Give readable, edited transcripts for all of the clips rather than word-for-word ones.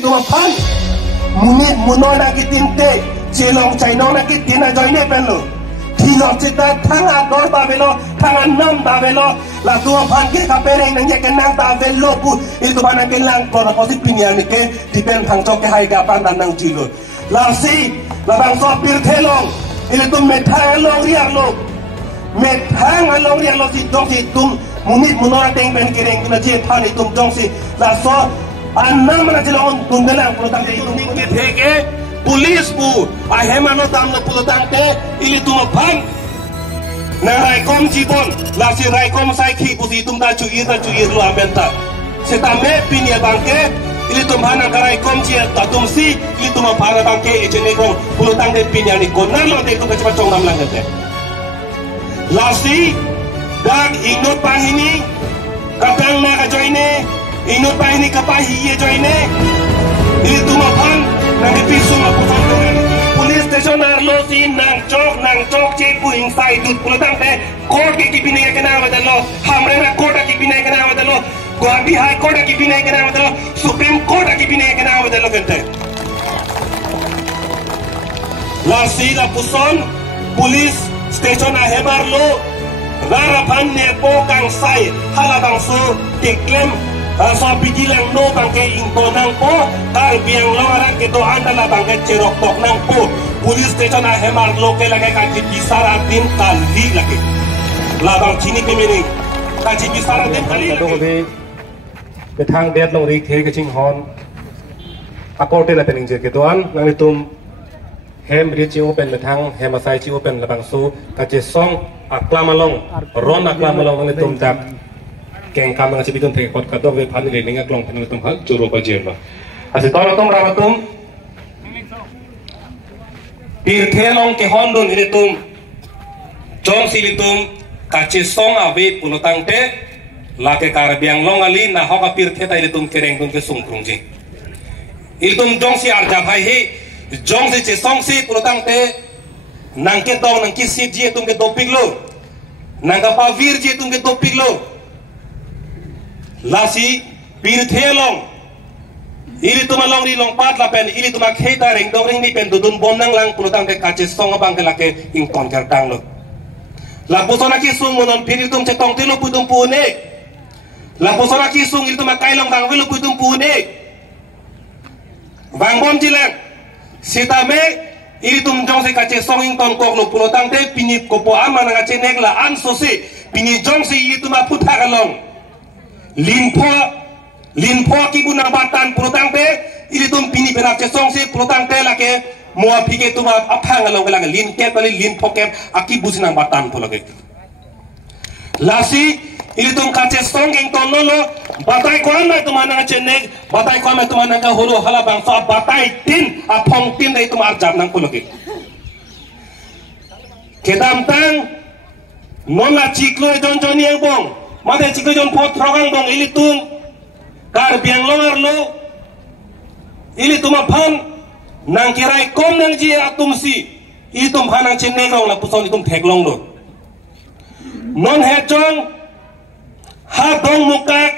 ili tu pan munit muno na kitinte celong chaino na kitina joine pelo thilo chita thanga dor ta belo thanga nam ta belo la tu pan ke kapere nang ke nang ta belo pu ili tu pan ke lang ko na posi pinya ni ke dipen thang chok ke hai ga pan dan nang chilo la si la bang so pir thelong ili tu me thang long riak lo me thang long riak lo si dong si tum munit muno na teng ben kireng na je than itum dong si la so anam na jelong tunggalang pulutang ke itum ke theke pulis bu ahemano tam na pulutang ke ili tu pan na raikom jibon la si raikom sai khi bu itum ta chu ir lo amenta setame pinia bangke ili tu hana karai kom ji ta tum si ili tu phara bangke ejene ko pulutang ke pinia ni ko na lo te tu ka chapa chong nam lang ke la si dag ingot pahini katang na ka joine ingot pahini kapahi ye joine ili tu pan nang pisu ma puton police station arlo si nang chok che puing sai tut pulutang te court ke kipine ke na wadalo hamre na court ke kipine ke na wadalo Guwahati High Court ke kipine ke na wadalo Supreme Court ke kipine ke na wadalo kente la si la puson police station a hebarlo rarapan ne po kang sai halabang so diklaim so bigilang no bangke ingto nang po kal biang lawaran ke to andala bangke cerok tok nang po police station a hemar lo ke lage ka bisara din kali lage labang chini ke meni ka bisara din kali lage ke thang det long ri the ke ching hon akote la pening je ke doan nang tum hem ri chi open le thang hem asai chi open la bang su ka che song aklamalong ron aklamalong nang tum tak keng kam nang sibitun the kot ka do ve phan le ninga klong phan tum ha churo ba je ba asi tolo tum rabatum pir thelong ke hon don ri tum chong silitum ka che song ave pulotang te la ke kar biang long ali na hoka pir the tai tum kereng tum ke sung krung ji itum dong si arja bhai he jong si che song si pulotang te nang ke dong nang ki si ji tum ke topik lo nang ka pa vir ji tum ke topik lo la si pir thelong ili tuma long ri long pat la pen ili tuma kheta reng dong ring ni pen dudun bom nang lang pulotang ke ka che song abang ke la ke ing kon ker tang lo la pusona ki sung monon pir tum che tong tilo putum pu ne la pusona ki sung ili tuma kai long dang velo putum pu ne wang bom jilang sita me ili tum jong se ka che song ing ton kok lo pulotang te pini ko po ama na che nek la an so se pini jong se ili tuma putha ka long linpo ki bu nang batan pulotang te ili tum pini penak che song se pulotang te la ke moa phike tuma aphang long la lin ke pali lin pokem aki bu sinang batan pologe lasi ili tum ka che song ing ton lo batai ko ma tuma na che nek batai ko ma tuma na ka holo hala bang so batai tin aphong tin dei tuma arjam nang pologe kedam tang non la chiklo don joni ang bong mate chiklo jon pot rogang bong ili tum kar biang longar lo ili tuma phan nang kirai kom nang ji atum si ili tum phan nang chen nek long la puson itum thek long lo non he chong ha dong mukak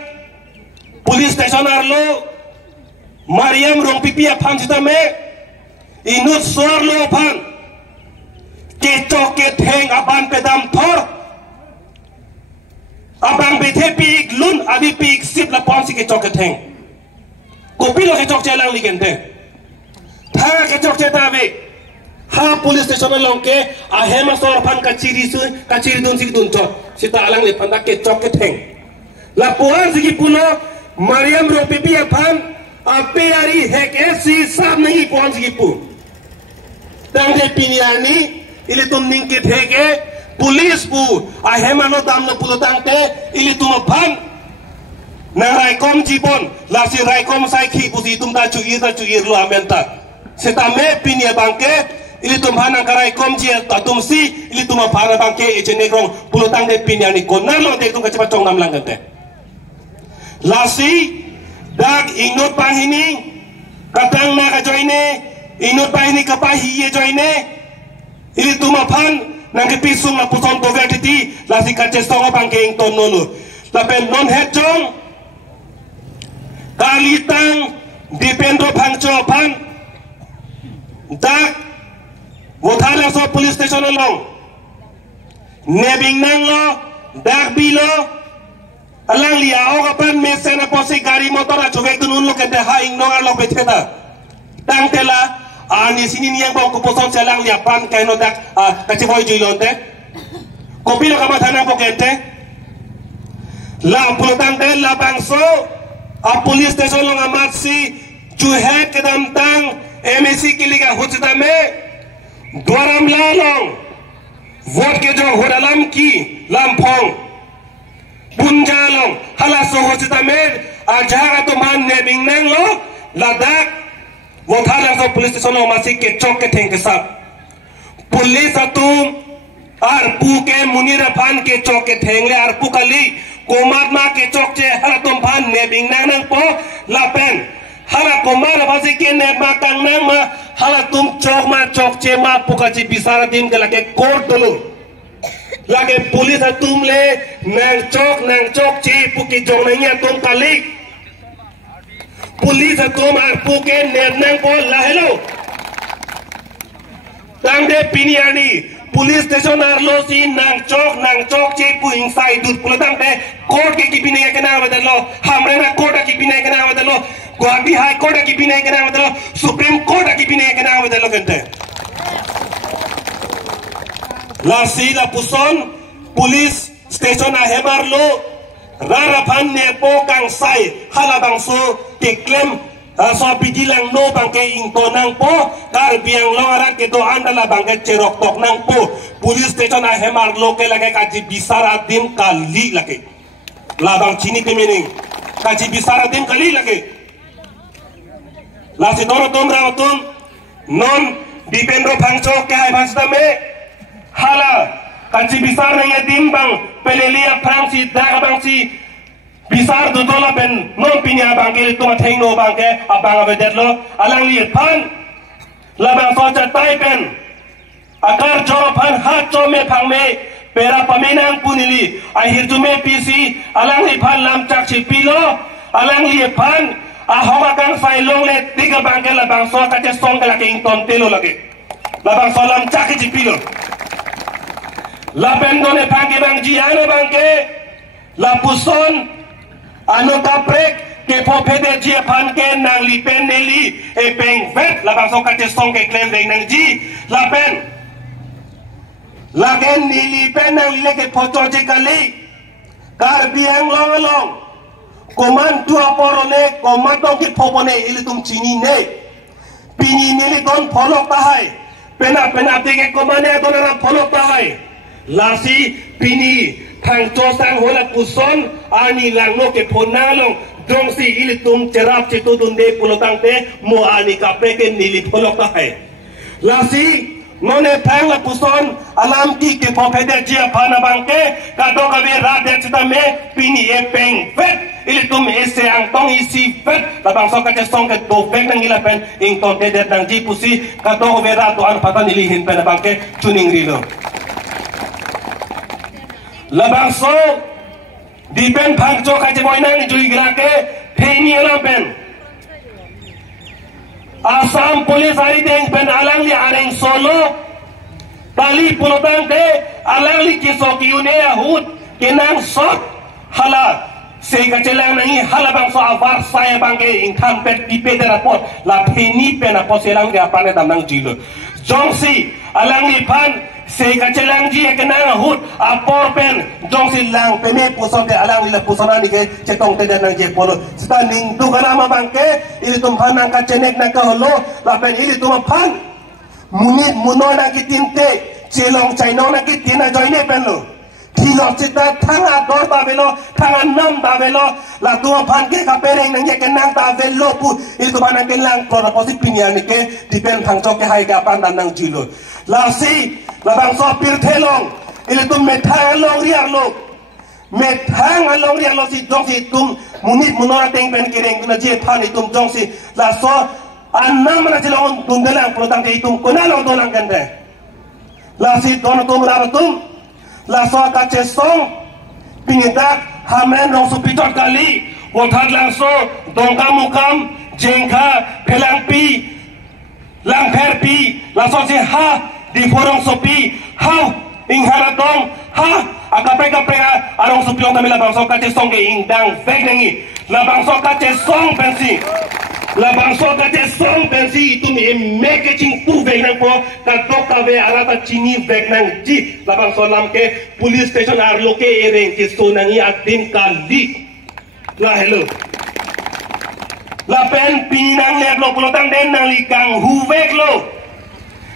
police station arlo mariam rong pipia phan sita me inut sor lo phan ke chok ke theng aban pedam thor abang bethe pik lun abi pik sip la pon si ke chok ke theng kopi lo ke chok che lang ligen te tha ke chok che ta be ha police station long ke a hema sor phan ka chiri dun si dun chok sita alang le phan da ke chok ke theng la puan si ki puno mariam ro pipi phan a peari hek si sab nahi puan si ki pu tang de pinyani ili tum ning ke theke police pu a hema no dam no pulotang te ili tum phan na raikom jibon la si raikom sai khi bu si tum da chu ir lo amenta seta me pinya bangke ili tum hana karai kom ji ta tum si ili tum phara bangke ejene rong pulotang de pinya ni ko na lo te tum ka chapa chong nam lang te la si dag ingot pahini katang na ka joine ingot pahini kapahi ye joine ili tum phan nang ke pisung na puson to vertiti la si ka che songa bangke ing ton nonu la pen non het jong kalitang dipendo cho pan dak wothala so police station along nebing nang lo dak bilo alang liao kapan mesena posi gari motor a chobe tunun lo kete ha ing nonga lo beteta tang tela ani sini niang bong kuposon selang lia pan kaino dak kachi boy juilonte kopilo kama thana pokente la pulotang tel la bangso a police station lo ngamatsi juhe kedam tang MSC kiliga huchita me dwaram lalong vote ke jo hodalam ki lampong punjalong halaso huchita me ajaga to man nebing nang lo ladak wothala so police station lo masik ke chok ke theng ke sap police atum ar pu ke munira phan ke chok ke theng le ar pu kali komat ma ke chok che halatum phan nebing nang nang po lapen hala komara basi ke ne ma kang nang ma hala tum chok ma chok che ma pukachi bisara dim ke lage court dulu lage police tum le nang chok che puki jong nang ya tum kali police tum ar puke ne nang po la hello tang de piniani police station ar lo si nang chok che pu inside dut pulatang de court ke kipine ke na badalo hamre na court ke kipine ke na badalo Guwahati High Court की भी नहीं करना मतलब supreme court की भी नहीं करना मतलब कहते हैं लासी ला पुसन पुलिस स्टेशन आ हेबार लो राराफान ने पो कांग साई हाला बांगसो के claim so bidilang no bangke ingto nang po kar biang lo ara ke do andala bangke cerok tok nang po police station a hemar lo ke lage kaji bisara dim kali lage labang chini temening kaji bisara dim kali lage Lasi dono tom rawatum non dipendro pangco ke hai bangsta me hala kanci bisar nang yatim bang pelelia pangsi daga bangsi bisar do dola ben non pinya bang ke tuma theng no bang ke abang abedet lo alang li pan labang so cha tai pen akar jo pan hat jo me phang me pera paminang punili ahir ju me pc alang li pan lam chak chi pilo alang li pan ahoga kang sai long le tiga bangke la bang so ka che song la ke ington telo lage la bang so lam chaki ji pilo la pendone pangke bang ji ane bangke la puson ano ka prek ke po pede ji pan ke nang li pen neli e peng vet la bang so ka che song ke claim dei nang ji la pen la ken nili pen nang le ke photo je kali kar biang long long Koman tua porole koman dong ki popone ilitum chini ne pini nili don polok tahai pena tege komane donara polok tahai lasi pini thang chosang hola puson ani langno ke ponalong dong si ilitum cerap chitu dunde pulotang te mo ani kapeke nili polok tahai lasi none phang la puson alam ki ke popede jia phana bangke kado kabe rade chita me pini e peng vet ili tum ese ang tong isi vet labang so kache song ke do peng nang ila pen ing ton te det nang ji pusi kado vera to an patan ili hin pen bangke tuning rilo labang so di pen phang cho kache boy nang jui gra ke pheni ala pen Assam police ari deng pen alang li areng solo tali pulotang de alang li kiso kiune ahut kenang sot hala se kacelang nangi hala bang so avar saya bangke ingkan pet pipe de rapot la pheni pen apo selang dia pane dam nang jilo jongsi alang li pan se kacelang ji kenang ahut apor pen jongsi lang peme pusot de alang li la pusona ni ke cetong te nang je polo standing tu kana ma bangke ili tum phanang ka chenek na ka holo la pen ili tum phan munit munona ki tinte chelong chaino na ki tina joine pen lo thilo chita thanga dor ba velo thanga nam ba velo la tua phan ke ka pereng nang ye kenang ta velo pu ili tum nang ke lang pro posi pinya ni ke dipen thang chok ke hai ka pan nang jilo la si la bang so pir thelong ili tum me thang long riar lo me thang along riar lo si dong si tum munit munora teng pen kireng na je phan tum dong si la so anam na silong tundelang protang ke itum kunalong dolang gande la si dono tum rabatum la so ka che song pingindak hamen rong su pitot kali wothat lang so dongkam mukam jengka pelang pi lang per pi la so si ha di forong sopi ha ing haratong ha akape arong sopi ong tamila bangso kace song ke ing dang vek nengi la bangso kace song pensi la bangso kace song pensi itu mi meke ching pu vek nang po ka toka ve alata chini vek nang ji la bangso lam ke police station ar loke ereng ki so nangi atin kali la hello la pen pinang lep lo pulotang den nang li kang hu vek lo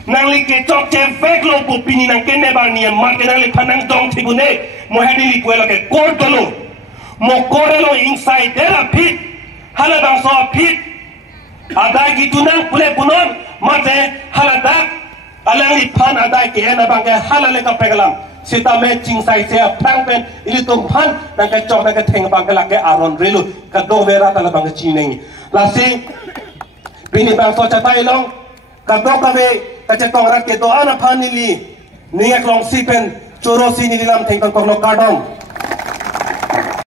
nang li ke chok che vek lo pu pini nang kene ba ni ma ke nang li panang dong tribune mo hadi li kwelo ke court lo mo korelo inside dera pit hala bang so pit ada gitu nang pule punon mate hala dak alang li pan ada ke ena bang ke hala le ka pegalam sita me ching sai se pang pen ili tum pan nang ke chok nang ke theng bang ke la ke aron relu ka do vera ta la bang ke chineng la si pini bang so cha tai long ka do ka ve kace tong rat ke do ana phanili niak long sipen choro sini lam theng kon lo kadong